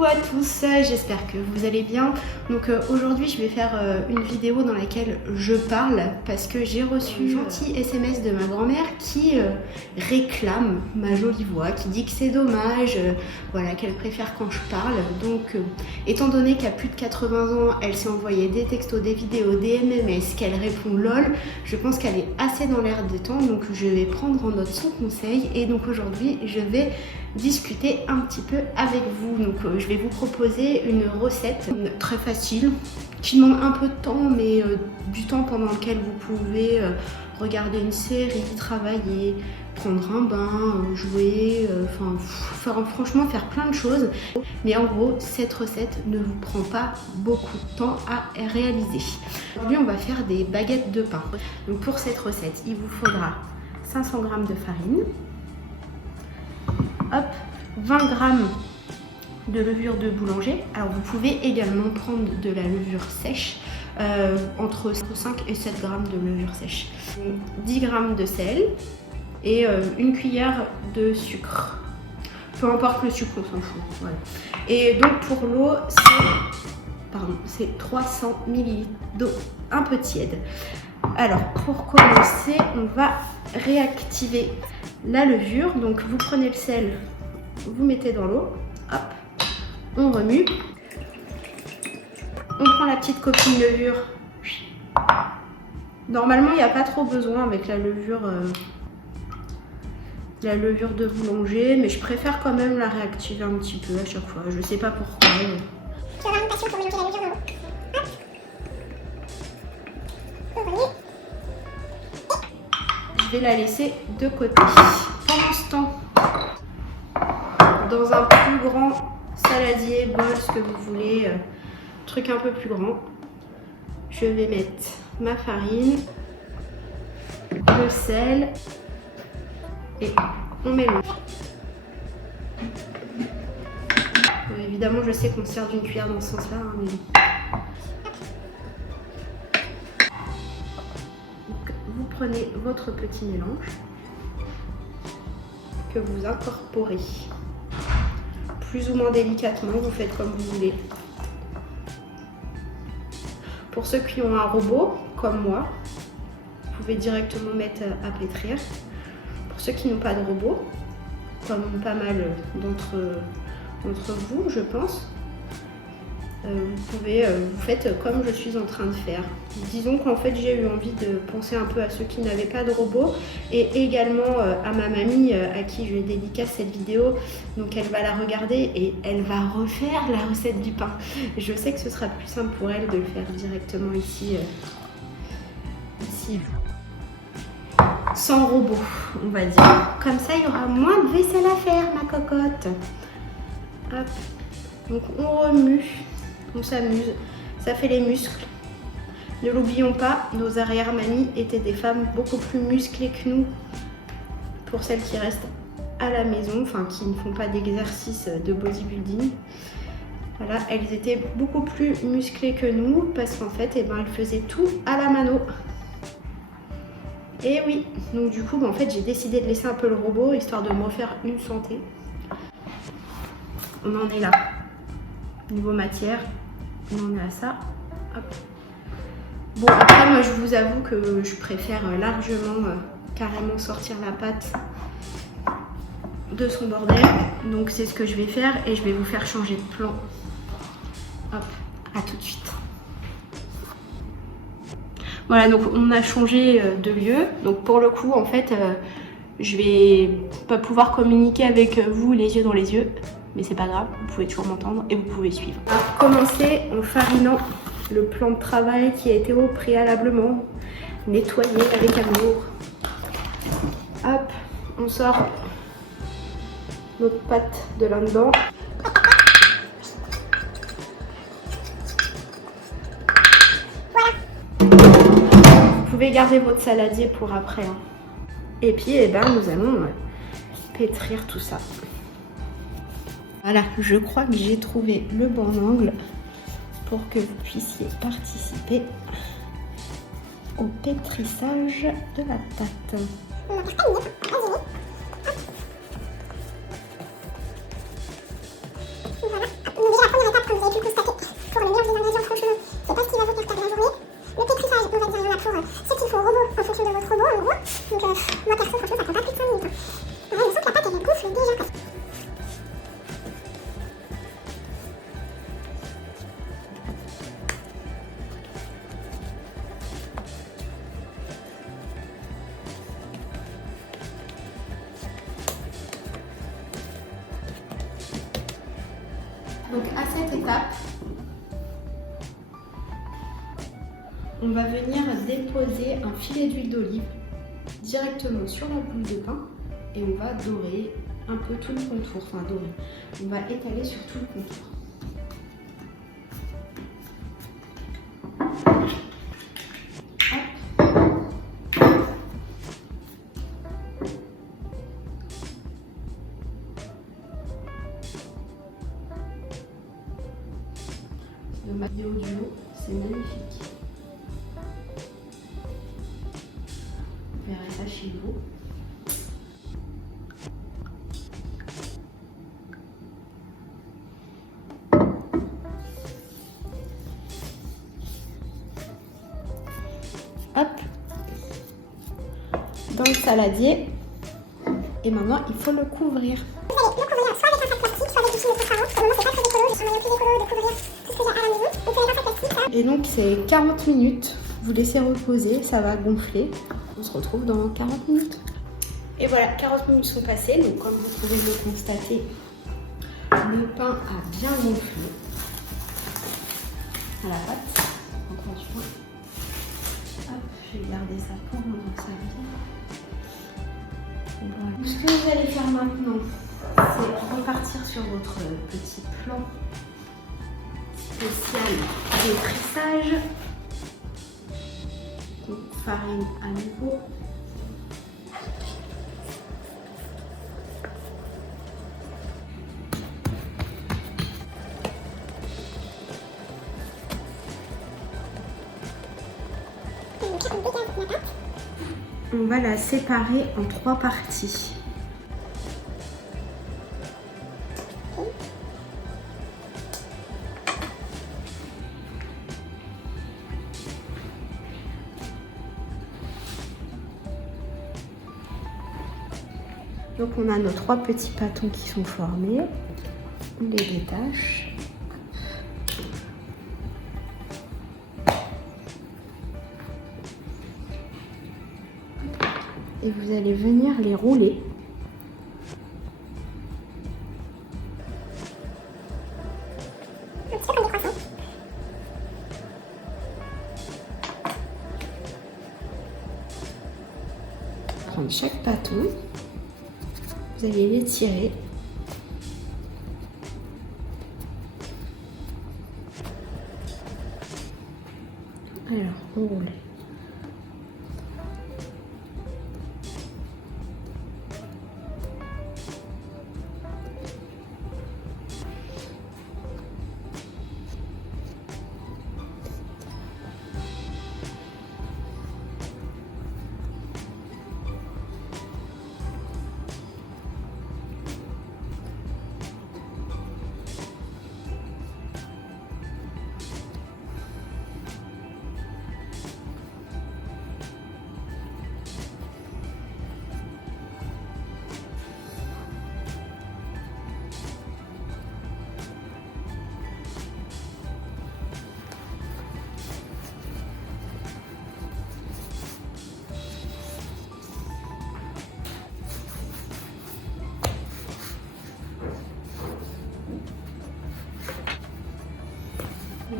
Coucou à tous, j'espère que vous allez bien. Donc aujourd'hui je vais faire une vidéo dans laquelle je parle parce que j'ai reçu un gentil SMS de ma grand-mère qui réclame ma jolie voix, qui dit que c'est dommage, voilà, qu'elle préfère quand je parle. Donc étant donné qu'à plus de 80 ans, elle s'est envoyé des textos, des vidéos, des MMS, qu'elle répond LOL, je pense qu'elle est assez dans l'air des temps, donc je vais prendre en note son conseil et donc aujourd'hui je vais discuter un petit peu avec vous. Donc je vais vous proposer une recette très facile qui demande un peu de temps, mais du temps pendant lequel vous pouvez regarder une série, travailler, prendre un bain, jouer, franchement faire plein de choses. Mais en gros, cette recette ne vous prend pas beaucoup de temps à réaliser. Aujourd'hui, on va faire des baguettes de pain. Donc pour cette recette, il vous faudra 500 g de farine, hop, 20 g de levure de boulanger. Alors vous pouvez également prendre de la levure sèche, entre 5 et 7 g de levure sèche, 10 g de sel et une cuillère de sucre. Peu importe le sucre, on s'en fout. Voilà. Et donc pour l'eau, c'est 300 ml d'eau un peu tiède. Alors pour commencer, on va réactiver la levure. Donc vous prenez le sel, vous mettez dans l'eau, hop, on remue. On prend la petite coquille levure. Normalement, il n'y a pas trop besoin avec la levure de boulanger, mais je préfère quand même la réactiver un petit peu à chaque fois. Je sais pas pourquoi. Tu vas avoir une passion pour mélanger la levure dans l'eau. Hop. Je vais la laisser de côté. Pendant ce temps, dans un plus grand saladier, bol, ce que vous voulez, truc un peu plus grand, je vais mettre ma farine, le sel et on mélange. Évidemment, je sais qu'on sert d'une cuillère dans ce sens-là, hein, mais... Donc, vous prenez votre petit mélange que vous incorporez plus ou moins délicatement, vous faites comme vous voulez. Pour ceux qui ont un robot, comme moi, vous pouvez directement mettre à pétrir. Pour ceux qui n'ont pas de robot, comme pas mal d'entre vous, je pense, vous faites comme je suis en train de faire. Disons qu'en fait j'ai eu envie de penser un peu à ceux qui n'avaient pas de robot et également à ma mamie à qui je dédicace cette vidéo. Donc elle va la regarder et elle va refaire la recette du pain. Je sais que ce sera plus simple pour elle de le faire directement ici sans robot, on va dire. Comme ça il y aura moins de vaisselle à faire, ma cocotte. Hop. Donc on remue. On s'amuse, ça fait les muscles. Ne l'oublions pas, nos arrière-mamies étaient des femmes beaucoup plus musclées que nous. Pour celles qui restent à la maison, enfin qui ne font pas d'exercice de bodybuilding. Voilà, elles étaient beaucoup plus musclées que nous parce qu'en fait, elles faisaient tout à la mano. Et oui, donc du coup, en fait, j'ai décidé de laisser un peu le robot histoire de me refaire une santé. On en est là. Niveau matière, on est à ça. Hop. Bon, après moi je vous avoue que je préfère largement carrément sortir la pâte de son bordel. Donc c'est ce que je vais faire et je vais vous faire changer de plan. Hop, à tout de suite. Voilà, donc on a changé de lieu. Donc pour le coup, en fait, je vais pas pouvoir communiquer avec vous les yeux dans les yeux. Mais c'est pas grave, vous pouvez toujours m'entendre et vous pouvez suivre. On va commencer en farinant le plan de travail qui a été préalablement nettoyé avec amour. Hop, on sort notre pâte de là-dedans. Vous pouvez garder votre saladier pour après. Hein. Et puis, nous allons pétrir tout ça. Voilà, je crois que j'ai trouvé le bon angle pour que vous puissiez participer au pétrissage de la pâte. Voilà. Donc à cette étape, on va venir déposer un filet d'huile d'olive directement sur la boule de pain et on va dorer un peu tout le contour, enfin dorer. On va étaler sur tout le contour. Le maillot du haut, c'est magnifique. Vous verrez ça chez vous. Hop, dans le saladier. Et maintenant, il faut le couvrir. Vous allez le couvrir soit avec un sac plastique, soit avec du film transparent. Pour le moment, c'est pas très écolo, c'est un moyen plus écolo de couvrir tout ce que j'ai à la maison. Donc, vous avez un sac plastique, là. Et donc, c'est 40 minutes. Vous laissez reposer, ça va gonfler. On se retrouve dans 40 minutes. Et voilà, 40 minutes sont passées. Donc, comme vous pouvez le constater, le pain a bien gonflé à la pâte. Attention. Hop, je vais garder ça pour mon servir. Voilà. Ce que vous allez faire maintenant, c'est repartir sur votre petit plan spécial détrissage. Donc, farine à nouveau. On va la séparer en 3 parties. Donc on a nos 3 petits pâtons qui sont formés. On les détache. Et vous allez venir les rouler. Un petit peu comme des croissants. Prendre chaque pâton. Vous allez les tirer. Alors, on roule.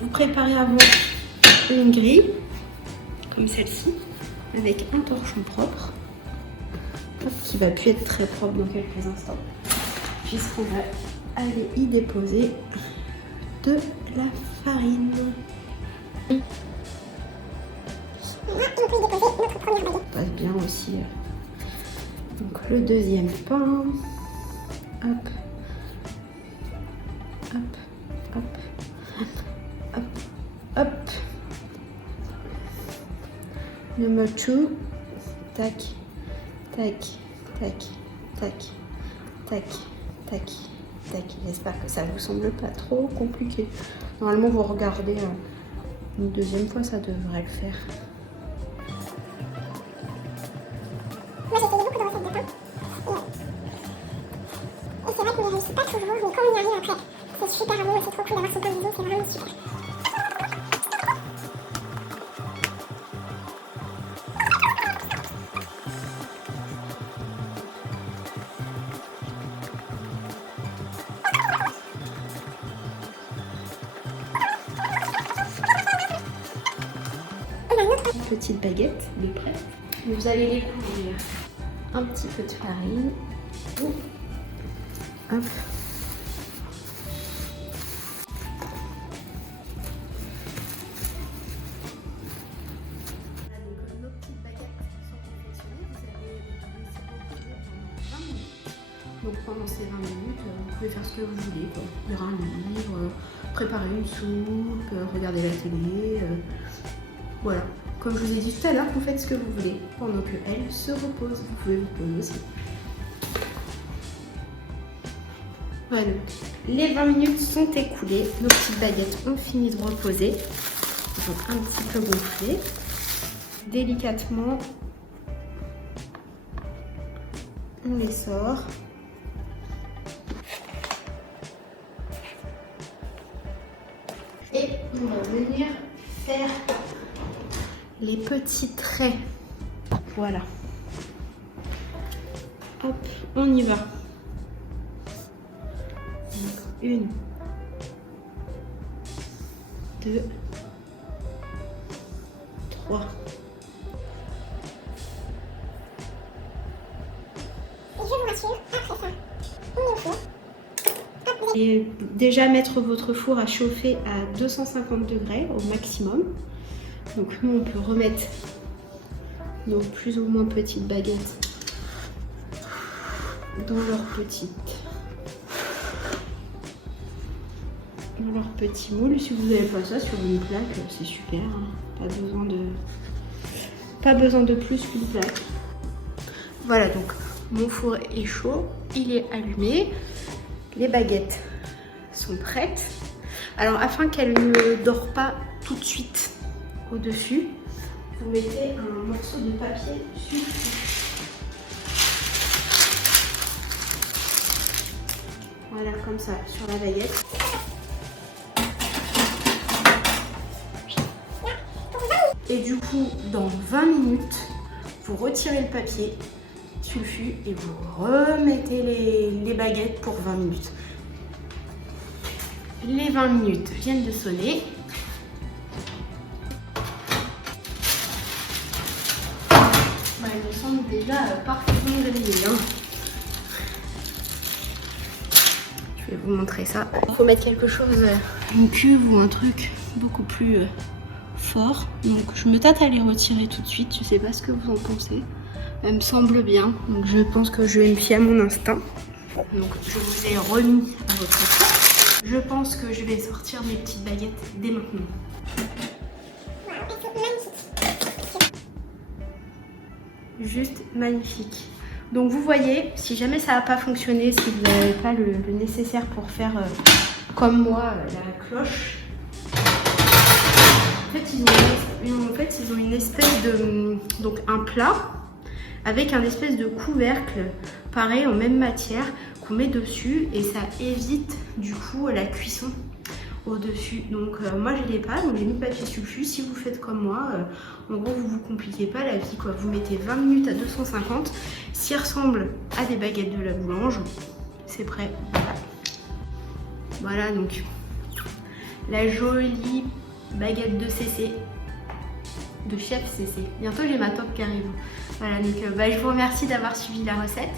Vous préparez avant une grille, comme celle-ci, avec un torchon propre, qui va plus être très propre dans quelques instants, puisqu'on va aller y déposer de la farine. Là, on peut y déposer notre première baguette. Ça passe bien aussi. Donc le deuxième pain, hop, hop, hop, hop, hop. Le mochu, tac, tac, tac, tac, tac, tac, tac. J'espère que ça vous semble pas trop compliqué. Normalement, vous regardez une deuxième fois, ça devrait le faire. Moi, j'ai essayé beaucoup de recettes de pain. Et c'est vrai qu'on n'y réussit pas toujours, mais quand on y arrive après, c'est super bon et c'est trop cool d'avoir son pain maison, c'est vraiment super. petites baguettes de près. Vous allez les couvrir un petit peu de farine. Hop. Nos petites baguettes sont confectionnées. Vous allez les laisser reposer pendant 20 minutes. Donc pendant ces 20 minutes, vous pouvez faire ce que vous voulez, quoi. Lire un livre, préparer une soupe, regarder la télé. Voilà. Comme je vous ai dit tout à l'heure, vous faites ce que vous voulez pendant qu'elle se repose. Vous pouvez vous poser aussi. Voilà. Les 20 minutes sont écoulées. Nos petites baguettes ont fini de reposer. Elles ont un petit peu gonflé. Délicatement, on les sort. Et on va venir faire les petits traits. Voilà. Hop, on y va. Donc, 1, 2, 3. Et je vous rassure, après ça, on est au four. Et déjà mettre votre four à chauffer à 250 degrés au maximum. Donc nous on peut remettre nos plus ou moins petites baguettes dans leur petit moule. Si vous n'avez pas ça sur une plaque, c'est super, hein. Pas besoin de plus qu'une plaque. Voilà, donc mon four est chaud, il est allumé, les baguettes sont prêtes. Alors afin qu'elles ne dorent pas tout de suite au-dessus, vous mettez un morceau de papier sulfure. Voilà, comme ça, sur la baguette. Et du coup, dans 20 minutes, vous retirez le papier sulfure et vous remettez les baguettes pour 20 minutes. Les 20 minutes viennent de sonner. Elles me semblent déjà parfaitement grillées, hein. Je vais vous montrer ça. Il faut mettre quelque chose, une cuve ou un truc beaucoup plus fort. Donc je me tâte à les retirer tout de suite. Je sais pas ce que vous en pensez. Elle me semble bien. Donc je pense que je vais me fier à mon instinct. Donc je vous ai remis à votre four. Je pense que je vais sortir mes petites baguettes dès maintenant. Juste magnifique. Donc vous voyez, si jamais ça n'a pas fonctionné, si vous n'avez pas le nécessaire pour faire comme moi la cloche, en fait ils ont une espèce de, donc un plat avec un espèce de couvercle pareil en même matière qu'on met dessus et ça évite du coup la cuisson au-dessus. Donc moi je l'ai pas, donc j'ai mis le papier sulfure. Si vous faites comme moi, en gros vous vous compliquez pas la vie quoi. Vous mettez 20 minutes à 250, s'il ressemble à des baguettes de la boulange, c'est prêt. Voilà donc la jolie baguette de CC, de chef CC. Bientôt j'ai ma top qui arrive. Voilà, donc je vous remercie d'avoir suivi la recette.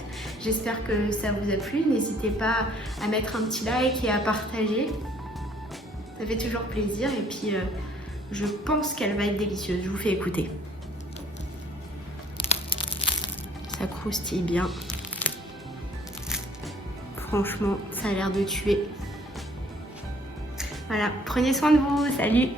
J'espère que ça vous a plu. N'hésitez pas à mettre un petit like et à partager. Ça fait toujours plaisir et puis je pense qu'elle va être délicieuse. Je vous fais écouter. Ça croustille bien. Franchement, ça a l'air de tuer. Voilà, prenez soin de vous. Salut!